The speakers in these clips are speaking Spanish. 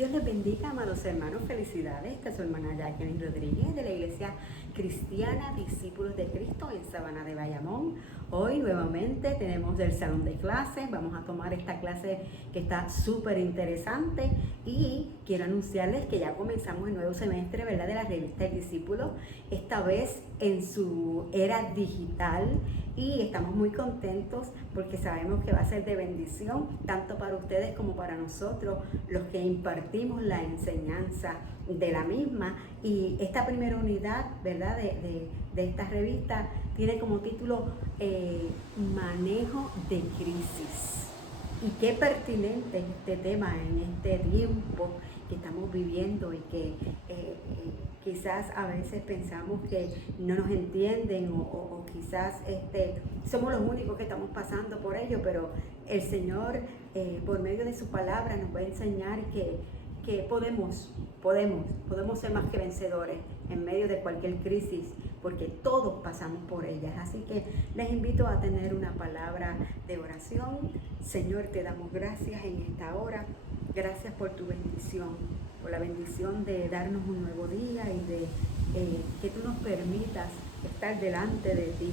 Dios les bendiga, amados hermanos. Felicidades. Esta es su hermana Jacqueline Rodríguez de la Iglesia Cristiana Discípulos de Cristo en Sabana de Bayamón. Hoy nuevamente tenemos el salón de clases. Vamos a tomar esta clase que está súper interesante y quiero anunciarles que ya comenzamos el nuevo semestre, ¿verdad?, de la revista El Discípulo, esta vez en su era digital, y estamos muy contentos porque sabemos que va a ser de bendición tanto para ustedes como para nosotros, los que impartimos la enseñanza de la misma. Y esta primera unidad, ¿verdad?, de esta revista tiene como título Manejo de Crisis. Y qué pertinente es este tema en este tiempo que estamos viviendo y que quizás a veces pensamos que no nos entienden o quizás somos los únicos que estamos pasando por ello, pero el Señor por medio de su palabra nos va a enseñar que podemos ser más que vencedores en medio de cualquier crisis, porque todos pasamos por ellas. Así que les invito a tener una palabra de oración. Señor, te damos gracias en esta hora. Gracias por tu bendición, por la bendición de darnos un nuevo día y de que tú nos permitas estar delante de ti,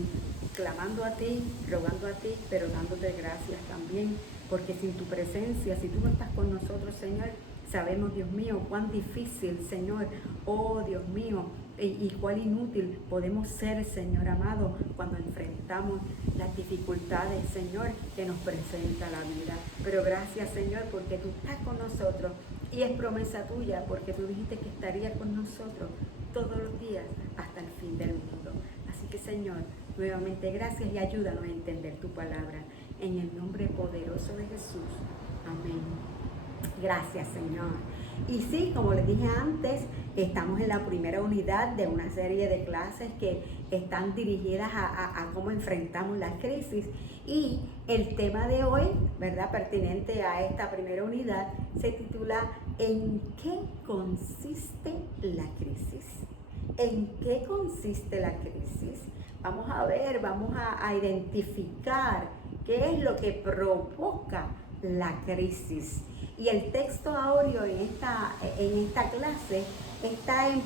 clamando a ti, rogando a ti, pero dándote gracias también, porque sin tu presencia, si tú no estás con nosotros, Señor, sabemos, Dios mío, cuán difícil, Señor, oh Dios mío, y cuán inútil podemos ser, Señor amado, cuando enfrentamos las dificultades, Señor, que nos presenta la vida. Pero gracias, Señor, porque tú estás con nosotros y es promesa tuya, porque tú dijiste que estarías con nosotros todos los días hasta el fin del mundo. Así que, Señor, nuevamente gracias y ayúdanos a entender tu palabra. En el nombre poderoso de Jesús. Amén. Gracias, Señor. Y sí, como les dije antes, estamos en la primera unidad de una serie de clases que están dirigidas a cómo enfrentamos la crisis. Y el tema de hoy, ¿verdad?, pertinente a esta primera unidad, se titula ¿En qué consiste la crisis? ¿En qué consiste la crisis? Vamos a ver, vamos a identificar qué es lo que provoca la crisis. Y el texto áureo en esta clase está en 1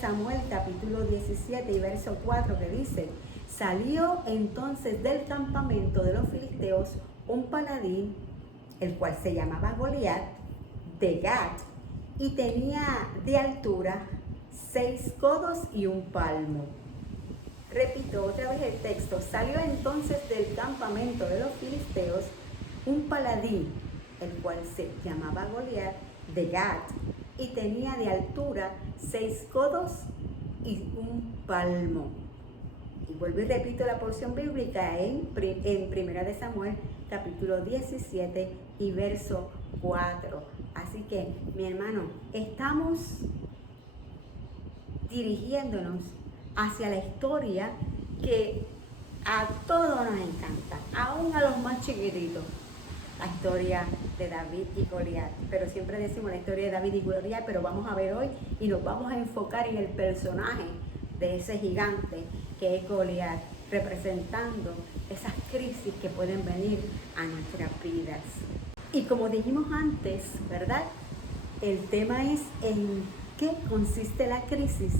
Samuel capítulo 17 y verso 4, que dice: salió entonces del campamento de los filisteos un paladín, el cual se llamaba Goliat, de Gat, y tenía de altura 6 codos y un palmo. Repito otra vez el texto: salió entonces del campamento de los filisteos un paladín, el cual se llamaba Goliat, de Gat, y tenía de altura 6 codos y un palmo. Y vuelvo y repito la porción bíblica en 1 Samuel capítulo 17 y verso 4. Así que, mi hermano, estamos dirigiéndonos hacia la historia que a todos nos encanta, aún a los más chiquititos. La historia de David y Goliat, pero siempre decimos la historia de David y Goliat, pero vamos a ver hoy y nos vamos a enfocar en el personaje de ese gigante que es Goliat, representando esas crisis que pueden venir a nuestras vidas. Y como dijimos antes, ¿verdad?, el tema es ¿en qué consiste la crisis?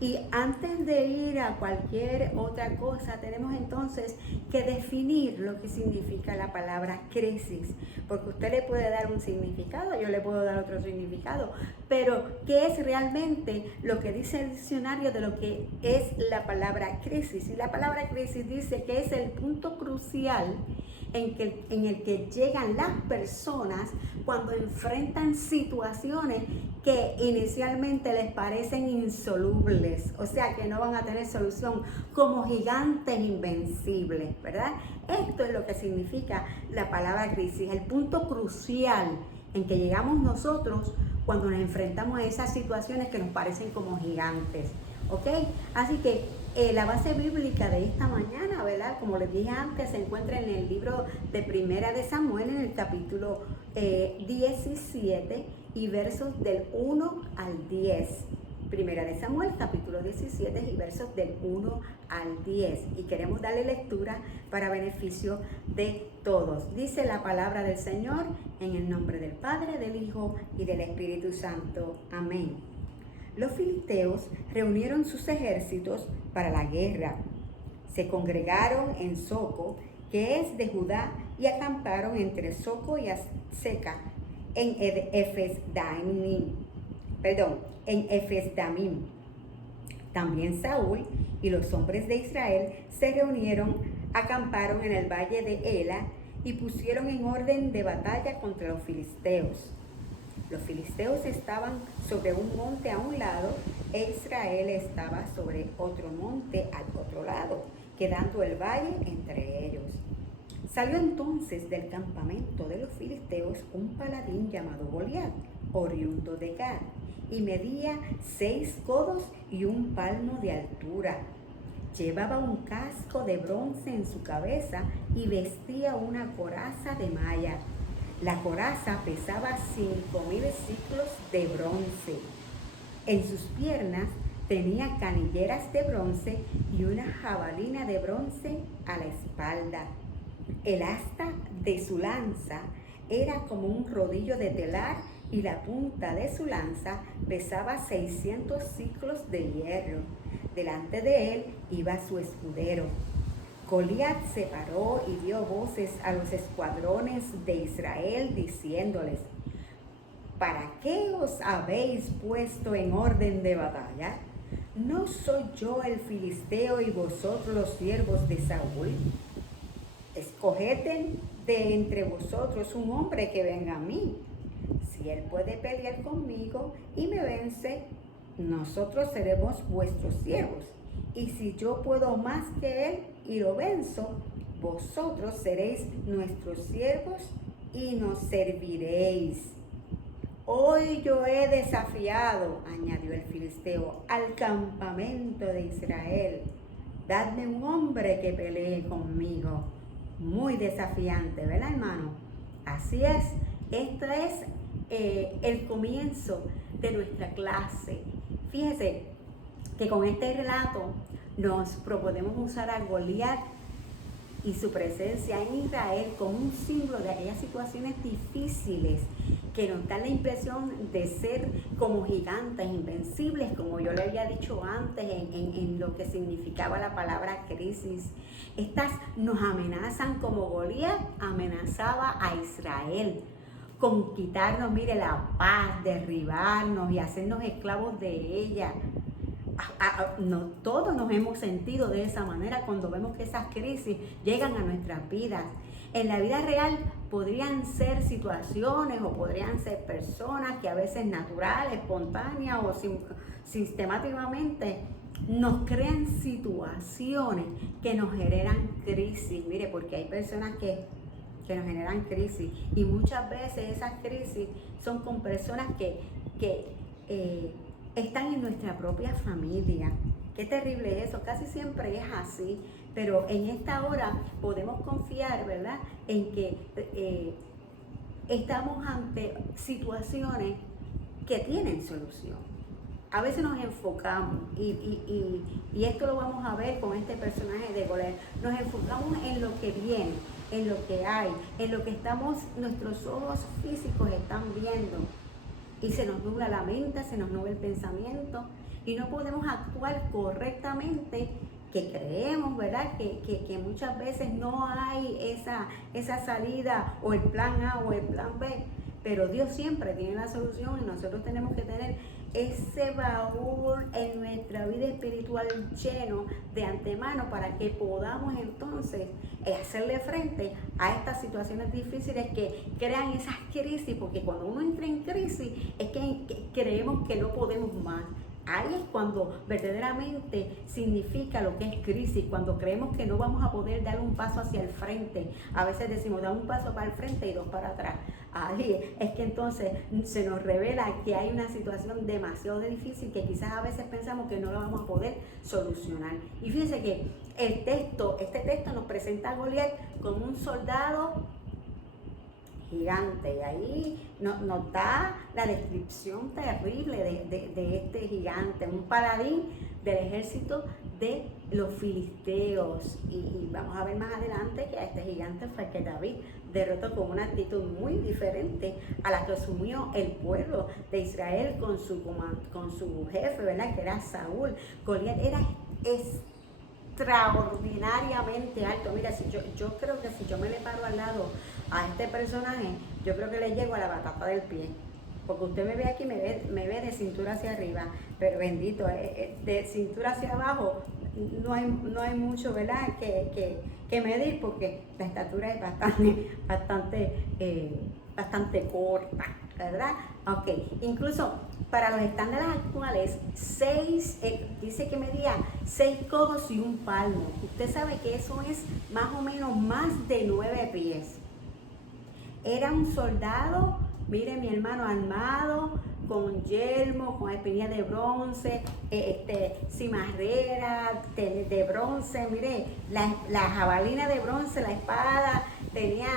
Y antes de ir a cualquier otra cosa, tenemos entonces que definir lo que significa la palabra crisis. Porque usted le puede dar un significado, yo le puedo dar otro significado. Pero, ¿qué es realmente lo que dice el diccionario de lo que es la palabra crisis? Y la palabra crisis dice que es el punto crucial en el que llegan las personas cuando enfrentan situaciones que inicialmente les parecen insolubles, o sea que no van a tener solución, como gigantes invencibles, ¿verdad? Esto es lo que significa la palabra crisis, el punto crucial en que llegamos nosotros cuando nos enfrentamos a esas situaciones que nos parecen como gigantes, ¿ok? Así que la base bíblica de esta mañana, ¿verdad?, como les dije antes, se encuentra en el libro de 1 Samuel, en el capítulo 17 y versos del 1 al 10. 1 Samuel, capítulo 17 y versos del 1 al 10. Y queremos darle lectura para beneficio de todos. Dice la palabra del Señor en el nombre del Padre, del Hijo y del Espíritu Santo. Amén. Los filisteos reunieron sus ejércitos para la guerra. Se congregaron en Soco, que es de Judá, y acamparon entre Soco y Azeca, en Efes-Damim. También Saúl y los hombres de Israel se reunieron, acamparon en el valle de Ela y pusieron en orden de batalla contra los filisteos. Los filisteos estaban sobre un monte a un lado e Israel estaba sobre otro monte al otro lado, quedando el valle entre ellos. Salió entonces del campamento de los filisteos un paladín llamado Goliat, oriundo de Gad, y medía 6 codos y un palmo de altura. Llevaba un casco de bronce en su cabeza y vestía una coraza de malla. La coraza pesaba 5,000 siclos de bronce. En sus piernas tenía canilleras de bronce y una jabalina de bronce a la espalda. El asta de su lanza era como un rodillo de telar y la punta de su lanza pesaba 600 siclos de hierro. Delante de él iba su escudero. Goliat se paró y dio voces a los escuadrones de Israel diciéndoles: ¿para qué os habéis puesto en orden de batalla? ¿No soy yo el filisteo y vosotros los siervos de Saúl? Escoged de entre vosotros un hombre que venga a mí. Si él puede pelear conmigo y me vence, nosotros seremos vuestros siervos. Y si yo puedo más que él y lo venzo, vosotros seréis nuestros siervos y nos serviréis. Hoy yo he desafiado, añadió el filisteo, al campamento de Israel. Dadme un hombre que pelee conmigo. Muy desafiante, ¿verdad, hermano? Así es, este es el comienzo de nuestra clase. Fíjese que con este relato nos proponemos usar a Goliat y su presencia en Israel como un símbolo de aquellas situaciones difíciles que nos dan la impresión de ser como gigantes invencibles, como yo le había dicho antes en lo que significaba la palabra crisis. Estas nos amenazan como Goliat amenazaba a Israel, con quitarnos, mire, la paz, derribarnos y hacernos esclavos de ella. No, todos nos hemos sentido de esa manera cuando vemos que esas crisis llegan a nuestras vidas. En la vida real podrían ser situaciones o podrían ser personas que a veces naturales, espontáneas o sistemáticamente nos crean situaciones que nos generan crisis. Mire, porque hay personas que nos generan crisis y muchas veces esas crisis son con personas que están en nuestra propia familia. Qué terrible eso, casi siempre es así, pero en esta hora podemos confiar, ¿verdad?, en que estamos ante situaciones que tienen solución. A veces nos enfocamos, y esto lo vamos a ver con este personaje de Goliat, nos enfocamos en lo que viene, en lo que hay, en lo que nuestros ojos físicos están viendo. Y se nos nubla la mente, se nos nubla el pensamiento y no podemos actuar correctamente, que creemos, ¿verdad?, que muchas veces no hay esa salida o el plan A o el plan B, pero Dios siempre tiene la solución y nosotros tenemos que tener ese baúl en nuestra vida espiritual lleno de antemano para que podamos entonces hacerle frente a estas situaciones difíciles que crean esas crisis, porque cuando uno entra en crisis es que creemos que no podemos más. Ahí es cuando verdaderamente significa lo que es crisis, cuando creemos que no vamos a poder dar un paso hacia el frente. A veces decimos, da un paso para el frente y 2 para atrás. Ahí es que entonces se nos revela que hay una situación demasiado difícil que quizás a veces pensamos que no lo vamos a poder solucionar. Y fíjense que este texto nos presenta a Goliat como un soldado gigante, y ahí nos da la descripción terrible de este gigante, un paladín del ejército de los filisteos. Y vamos a ver más adelante que a este gigante fue que David derrotó con una actitud muy diferente a la que asumió el pueblo de Israel con su jefe, ¿verdad? Que era Saúl. Goliat era extraordinariamente alto. Mira, si yo creo que si yo me le paro al lado a este personaje, yo creo que le llego a la batata del pie. Porque usted me ve aquí, me ve de cintura hacia arriba, pero bendito, de cintura hacia abajo no hay mucho, ¿verdad? Que medir, porque la estatura es bastante corta, ¿verdad? Ok, incluso para los estándares actuales, dice que medía 6 codos y un palmo. Usted sabe que eso es más o menos más de 9 pies. Era un soldado, mire mi hermano, armado, con yelmo, con espinilla de bronce, cimarrera de bronce, mire, la jabalina de bronce, la espada, tenía,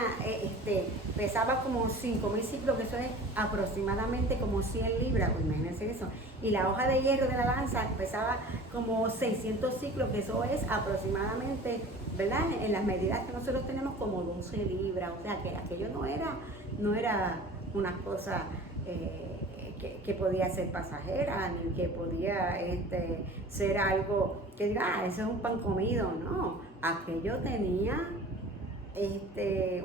pesaba como 5.000 ciclos, que eso es aproximadamente como 100 libras, pues imagínense eso. Y la hoja de hierro de la lanza pesaba como 600 ciclos, que eso es aproximadamente, ¿verdad? En las medidas que nosotros tenemos, como 12 libras, o sea que aquello no era una cosa que podía ser pasajera, ni que podía ser algo que diga, eso es un pan comido, no, aquello tenía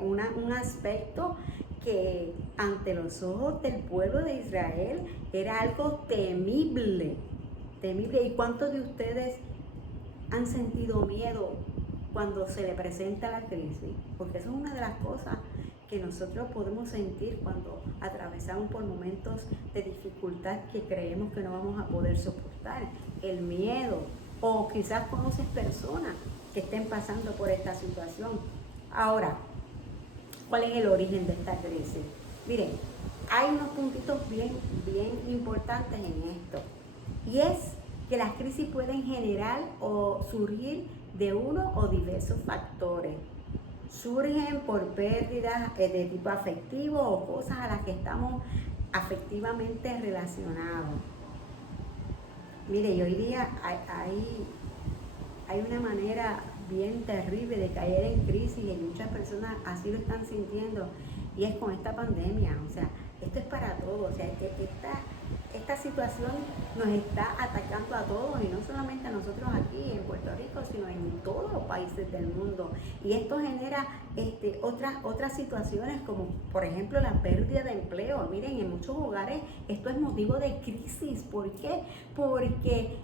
un aspecto que ante los ojos del pueblo de Israel era algo temible. ¿Y cuántos de ustedes han sentido miedo cuando se le presenta la crisis? Porque eso es una de las cosas que nosotros podemos sentir cuando atravesamos por momentos de dificultad que creemos que no vamos a poder soportar. El miedo, o quizás conoces personas que estén pasando por esta situación. Ahora, ¿cuál es el origen de esta crisis? Miren, hay unos puntitos bien importantes en esto. Y es que las crisis pueden generar o surgir de uno o diversos factores. Surgen por pérdidas de tipo afectivo o cosas a las que estamos afectivamente relacionados. Mire, y hoy día hay una manera bien terrible de caer en crisis y muchas personas así lo están sintiendo, y es con esta pandemia. O sea, esto es para todos. O sea, esta situación nos está atacando a todos, y no solamente a nosotros aquí en Puerto Rico, sino en todos los países del mundo. Y esto genera otras situaciones, como por ejemplo la pérdida de empleo. Miren, en muchos hogares esto es motivo de crisis. ¿Por qué? Porque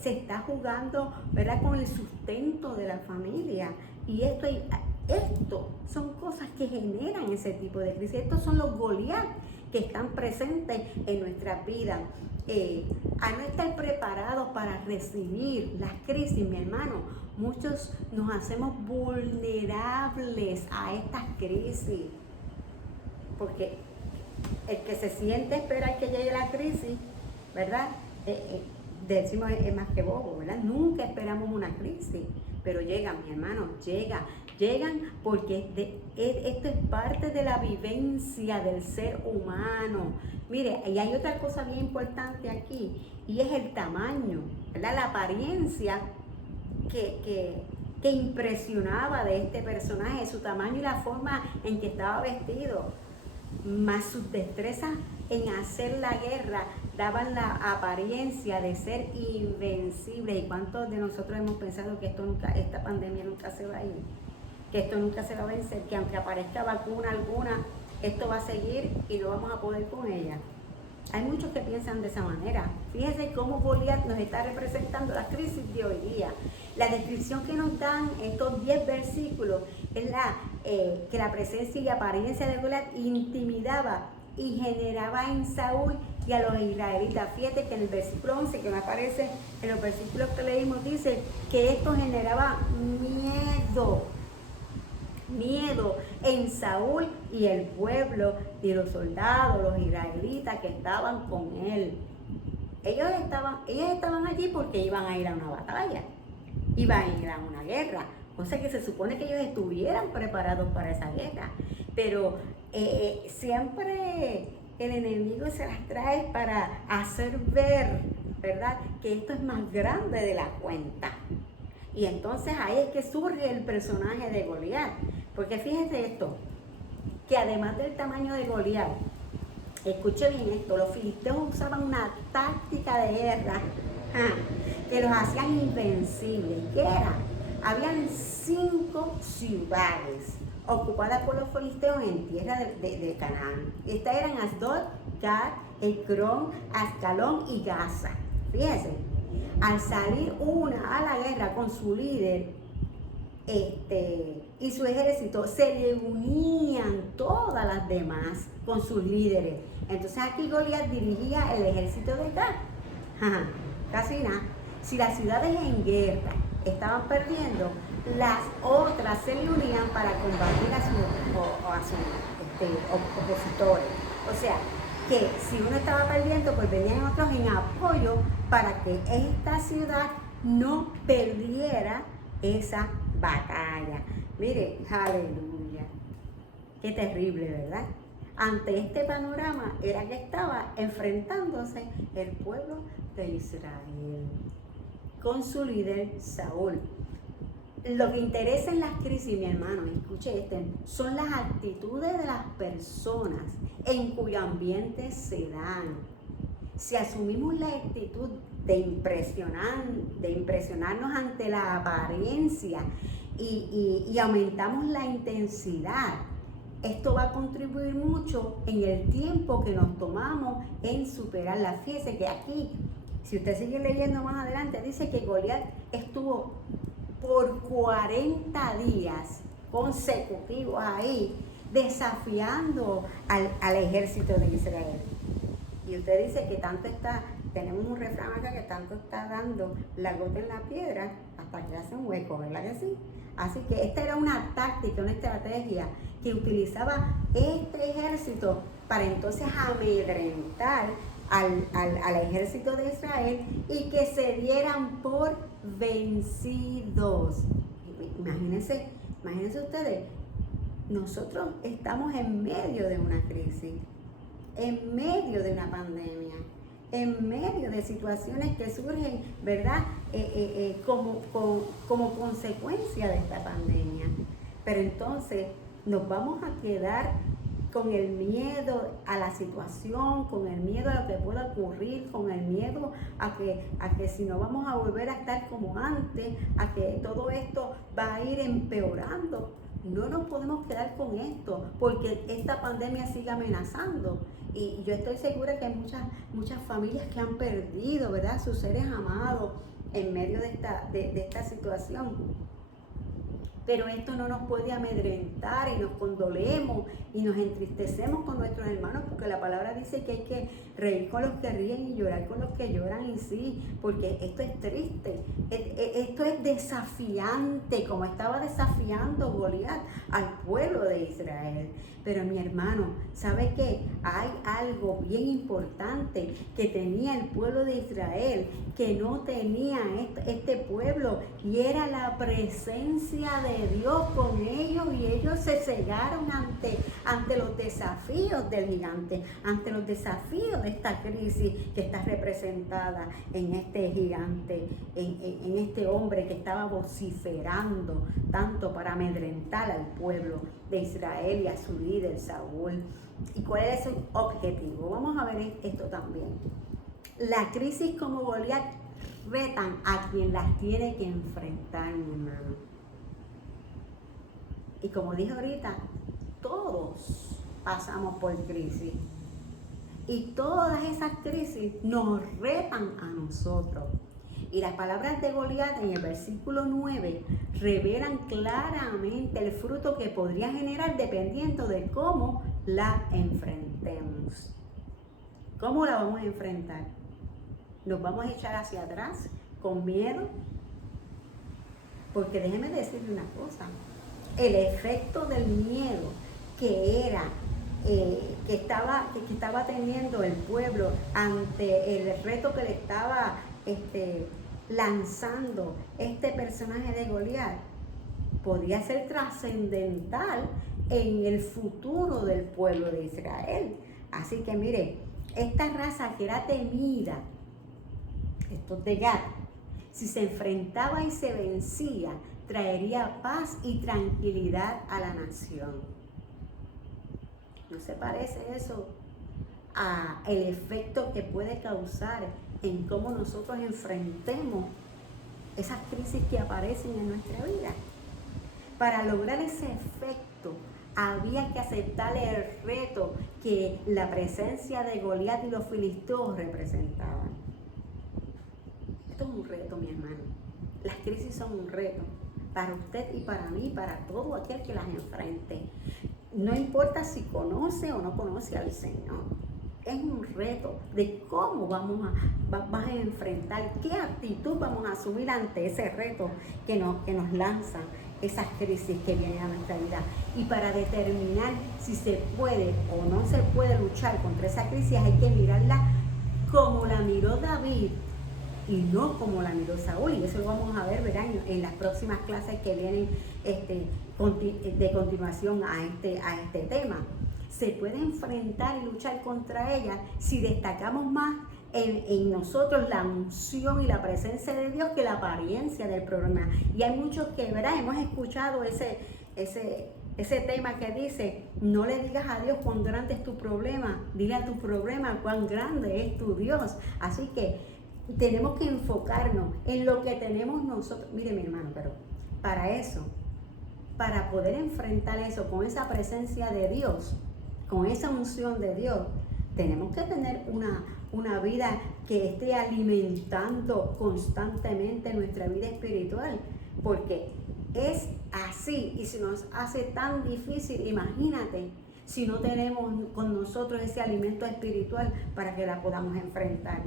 se está jugando, ¿verdad?, con el sustento de la familia. Y esto son cosas que generan ese tipo de crisis. Estos son los Goliat que están presentes en nuestras vidas. A no estar preparados para recibir las crisis, mi hermano, muchos nos hacemos vulnerables a estas crisis. Porque el que se siente esperar que llegue la crisis, ¿verdad? Decimos es más que bobo, ¿verdad? Nunca esperamos una crisis, pero llegan, mi hermano, llegan porque esto es parte de la vivencia del ser humano. Mire, y hay otra cosa bien importante aquí, y es el tamaño, ¿verdad? La apariencia que impresionaba de este personaje, su tamaño y la forma en que estaba vestido, más sus destrezas en hacer la guerra, daban la apariencia de ser invencible. ¿Y cuántos de nosotros hemos pensado que esta pandemia nunca se va a ir? Que esto nunca se va a vencer, que aunque aparezca vacuna alguna, esto va a seguir y no vamos a poder con ella. Hay muchos que piensan de esa manera. Fíjense cómo Goliat nos está representando la crisis de hoy día. La descripción que nos dan estos 10 versículos es que la presencia y apariencia de Goliat intimidaba y generaba en Saúl y a los israelitas. Fíjate que en el versículo 11, que me aparece en los versículos que leímos, dice que esto generaba miedo en Saúl y el pueblo y los soldados, los israelitas que estaban con él. Ellos estaban allí porque iban a ir a una batalla, iban a ir a una guerra. O sea que se supone que ellos estuvieran preparados para esa guerra. Pero siempre el enemigo se las trae para hacer ver ¿verdad? Que esto es más grande de la cuenta. Y entonces ahí es que surge el personaje de Goliat. Porque fíjense esto, que además del tamaño de Goliat, escuche bien esto, los filisteos usaban una táctica de guerra que los hacían invencibles. ¿Qué era? Habían 5 ciudades ocupadas por los filisteos en tierra de Canaán. Estas eran Asdod, Gat, Ecrón, Ascalón y Gaza. Fíjense, al salir una a la guerra con su líder y su ejército, se le unían todas las demás con sus líderes. Entonces aquí Goliat dirigía el ejército de Gat. Casi nada. Si las ciudades en guerra estaban perdiendo, las otras se le unían para combatir a sus opositores. O sea, que si uno estaba perdiendo, pues venían otros en apoyo para que esta ciudad no perdiera esa batalla. Mire, aleluya. Qué terrible, ¿verdad? Ante este panorama era que estaba enfrentándose el pueblo de Israel con su líder Saúl. Lo que interesa en las crisis, mi hermano, escuche son las actitudes de las personas en cuyo ambiente se dan. Si asumimos la actitud de impresionarnos ante la apariencia y aumentamos la intensidad, esto va a contribuir mucho en el tiempo que nos tomamos en superar la fiesta. Que aquí, si usted sigue leyendo más adelante, dice que Goliat estuvo por 40 días consecutivos ahí desafiando al ejército de Israel. Y usted dice que tanto está, tenemos un refrán acá, que tanto está dando la gota en la piedra hasta que hace un hueco, ¿verdad que sí? Así que esta era una táctica, una estrategia que utilizaba este ejército para entonces amedrentar al ejército de Israel y que se dieran por vencidos. Imagínense ustedes, nosotros estamos en medio de una crisis, en medio de una pandemia, en medio de situaciones que surgen, ¿verdad? Como consecuencia de esta pandemia. Pero entonces nos vamos a quedar con el miedo a la situación, con el miedo a lo que pueda ocurrir, con el miedo a que si no vamos a volver a estar como antes, a que todo esto va a ir empeorando. No nos podemos quedar con esto, porque esta pandemia sigue amenazando. Y yo estoy segura que hay muchas familias que han perdido, ¿verdad?, sus seres amados en medio de esta situación. Pero esto no nos puede amedrentar y nos condolemos y nos entristecemos con nuestros hermanos, porque la palabra dice que hay que reír con los que ríen y llorar con los que lloran en sí, porque esto es triste, esto es desafiante, como estaba desafiando Goliat al pueblo de Israel. Pero mi hermano, ¿sabe qué? Hay algo bien importante que tenía el pueblo de Israel, que no tenía este pueblo, y era la presencia de Dios con ellos, y ellos se cegaron ante los desafíos del gigante, ante los desafíos de esta crisis que está representada en este gigante, en este hombre que estaba vociferando tanto para amedrentar al pueblo de Israel y a su líder Saúl. ¿Y cuál es su objetivo? Vamos a ver esto también. La crisis como Goliat retan a quien las tiene que enfrentar, mi hermano. Y como dije ahorita, todos pasamos por crisis. Y todas esas crisis nos retan a nosotros. Y las palabras de Goliat en el versículo 9 revelan claramente el fruto que podría generar dependiendo de cómo la enfrentemos. ¿Cómo la vamos a enfrentar? ¿Nos vamos a echar hacia atrás con miedo? Porque déjeme decirle una cosa, el efecto del miedo que estaba teniendo el pueblo ante el reto que le estaba lanzando este personaje de Goliat, podía ser trascendental en el futuro del pueblo de Israel. Así que mire, esta raza que era temida esto es de Gad, si se enfrentaba y se vencía, traería paz y tranquilidad a la nación. ¿No se parece eso a el efecto que puede causar en cómo nosotros enfrentemos esas crisis que aparecen en nuestra vida? Para lograr ese efecto, había que aceptar el reto que la presencia de Goliat y los filisteos representaban. Esto es un reto, mi hermano. Las crisis son un reto para usted y para mí, para todo aquel que las enfrente. No importa si conoce o no conoce al Señor. Es un reto de cómo vas a enfrentar, qué actitud vamos a asumir ante ese reto que nos lanzan esas crisis que vienen a nuestra vida. Y para determinar si se puede o no se puede luchar contra esa crisis, hay que mirarla como la miró David y no como la miró Saúl. Y eso lo vamos a ver, verán, en las próximas clases que vienen de continuación a este tema. Se puede enfrentar y luchar contra ella si destacamos más en nosotros la unción y la presencia de Dios que la apariencia del problema. Y hay muchos que, ¿verdad? Hemos escuchado ese tema que dice: no le digas a Dios cuán grande es tu problema, dile a tu problema cuán grande es tu Dios. Así que tenemos que enfocarnos en lo que tenemos nosotros. Mire, mi hermano, pero para eso, para poder enfrentar eso con esa presencia de Dios, con esa unción de Dios, tenemos que tener una vida que esté alimentando constantemente nuestra vida espiritual, porque es así. Y si nos hace tan difícil, imagínate si no tenemos con nosotros ese alimento espiritual para que la podamos enfrentar.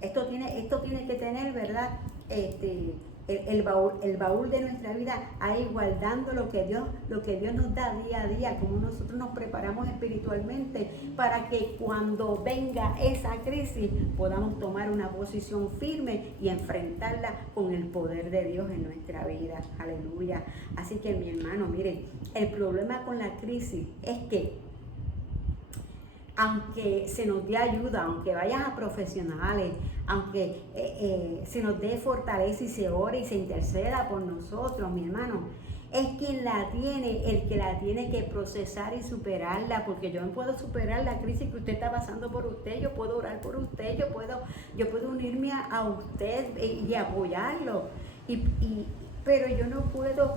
Esto tiene que tener, ¿verdad? El baúl de nuestra vida ahí guardando lo que Dios nos da día a día, como nosotros nos preparamos espiritualmente para que cuando venga esa crisis podamos tomar una posición firme y enfrentarla con el poder de Dios en nuestra vida. Aleluya. Así que, mi hermano, miren, el problema con la crisis es que aunque se nos dé ayuda, aunque vayas a profesionales, aunque se nos dé fortaleza y se ore y se interceda por nosotros, mi hermano, es quien la tiene, el que la tiene que procesar y superarla, porque yo no puedo superar la crisis que usted está pasando por usted. Yo puedo orar por usted, yo puedo unirme a usted y apoyarlo, pero yo no puedo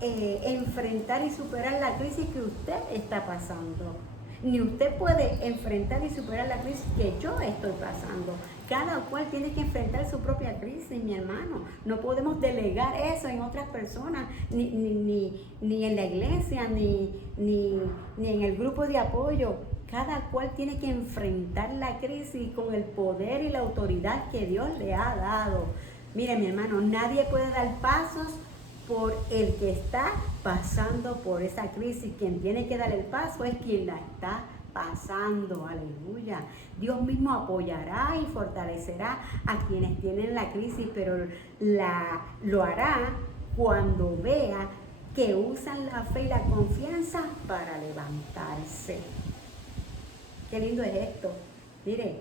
enfrentar y superar la crisis que usted está pasando. Ni usted puede enfrentar y superar la crisis que yo estoy pasando. Cada cual tiene que enfrentar su propia crisis, mi hermano. No podemos delegar eso en otras personas, ni en la iglesia, ni en el grupo de apoyo. Cada cual tiene que enfrentar la crisis con el poder y la autoridad que Dios le ha dado. Mire, mi hermano, nadie puede dar pasos por el que está pasando por esa crisis. Quien tiene que dar el paso es quien la está pasando. Aleluya. Dios mismo apoyará y fortalecerá a quienes tienen la crisis, pero lo hará cuando vea que usan la fe y la confianza para levantarse. Qué lindo es esto. Mire,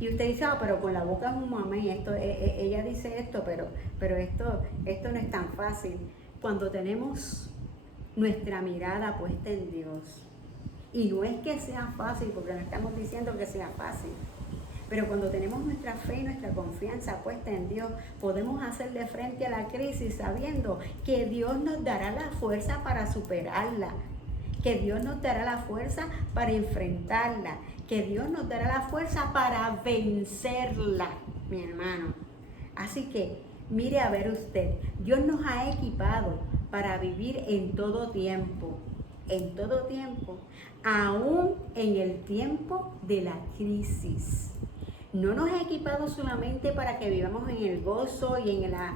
y usted dice: pero con la boca es un mamey, ella dice esto, pero esto no es tan fácil. Cuando tenemos nuestra mirada puesta en Dios, y no es que sea fácil, porque no estamos diciendo que sea fácil, pero cuando tenemos nuestra fe y nuestra confianza puesta en Dios, podemos hacerle frente a la crisis sabiendo que Dios nos dará la fuerza para superarla, que Dios nos dará la fuerza para enfrentarla, que Dios nos dará la fuerza para vencerla, mi hermano. Así que, mire a ver usted, Dios nos ha equipado para vivir en todo tiempo, aún en el tiempo de la crisis. No nos ha equipado solamente para que vivamos en el gozo y en la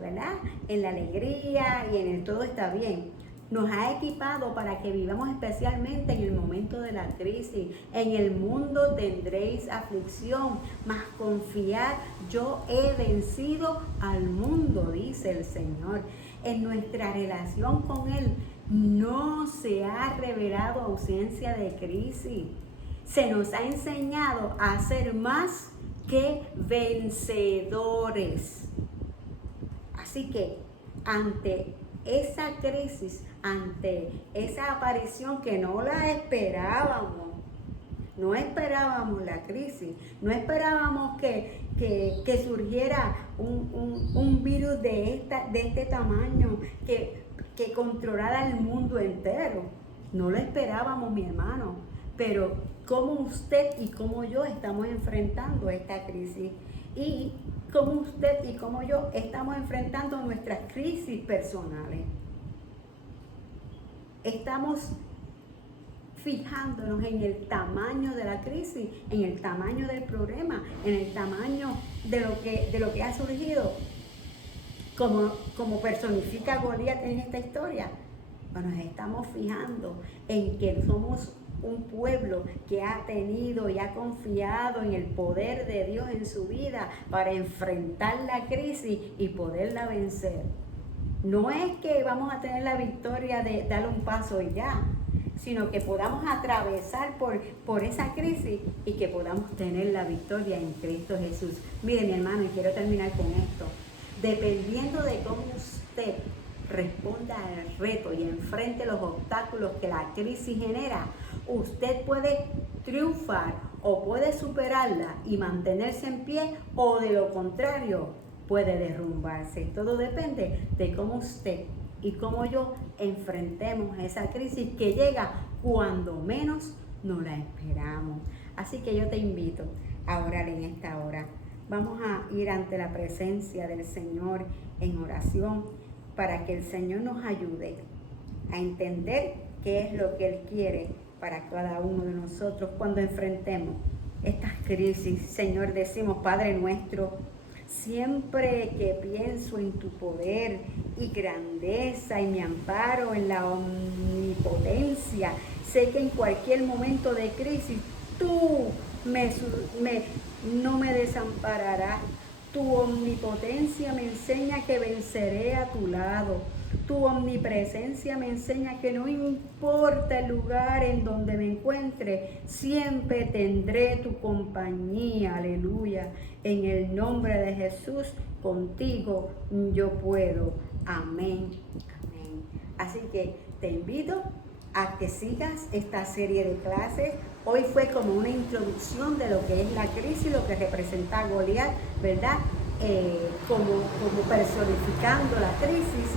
¿verdad? En la alegría y en el todo está bien. Nos ha equipado para que vivamos especialmente en el momento de la crisis. En el mundo tendréis aflicción, mas confiad, yo he vencido al mundo, dice el Señor. En nuestra relación con Él no se ha revelado ausencia de crisis. Se nos ha enseñado a hacer más que vencedores. Así que ante esa crisis, ante esa aparición que no la esperábamos, no esperábamos la crisis, no esperábamos que surgiera un virus de este tamaño que controlara el mundo entero. No lo esperábamos, mi hermano, pero cómo usted y cómo yo estamos enfrentando esta crisis y cómo usted y cómo yo estamos enfrentando nuestras crisis personales. Estamos fijándonos en el tamaño de la crisis, en el tamaño del problema, en el tamaño de lo que ha surgido, como personifica Goliat en esta historia. Bueno, nos estamos fijando en que somos un pueblo que ha tenido y ha confiado en el poder de Dios en su vida para enfrentar la crisis y poderla vencer. No es que vamos a tener la victoria de dar un paso y ya, sino que podamos atravesar por esa crisis y que podamos tener la victoria en Cristo Jesús. Mire, mi hermano, y quiero terminar con esto. Dependiendo de cómo usted responda al reto y enfrente los obstáculos que la crisis genera, usted puede triunfar o puede superarla y mantenerse en pie, o de lo contrario puede derrumbarse. Todo depende de cómo usted y cómo yo enfrentemos esa crisis que llega cuando menos nos la esperamos. Así que yo te invito a orar en esta hora. Vamos a ir ante la presencia del Señor en oración para que el Señor nos ayude a entender qué es lo que Él quiere para cada uno de nosotros cuando enfrentemos estas crisis. Señor, decimos, Padre nuestro, siempre que pienso en tu poder y grandeza y mi amparo en la omnipotencia, sé que en cualquier momento de crisis tú no me desampararás. Tu omnipotencia me enseña que venceré a tu lado. Tu omnipresencia me enseña que no importa el lugar en donde me encuentre, siempre tendré tu compañía. Aleluya. En el nombre de Jesús, contigo yo puedo. Amén. Amén. Así que te invito a que sigas esta serie de clases. Hoy fue como una introducción de lo que es la crisis, lo que representa Goliat, ¿verdad? Como personificando la crisis.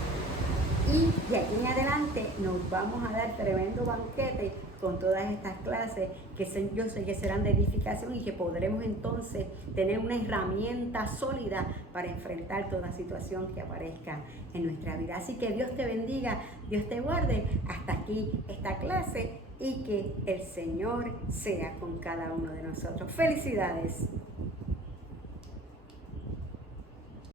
Y de aquí en adelante nos vamos a dar tremendo banquete con todas estas clases que yo sé que serán de edificación y que podremos entonces tener una herramienta sólida para enfrentar toda situación que aparezca en nuestra vida. Así que Dios te bendiga, Dios te guarde. Hasta aquí esta clase y que el Señor sea con cada uno de nosotros. ¡Felicidades!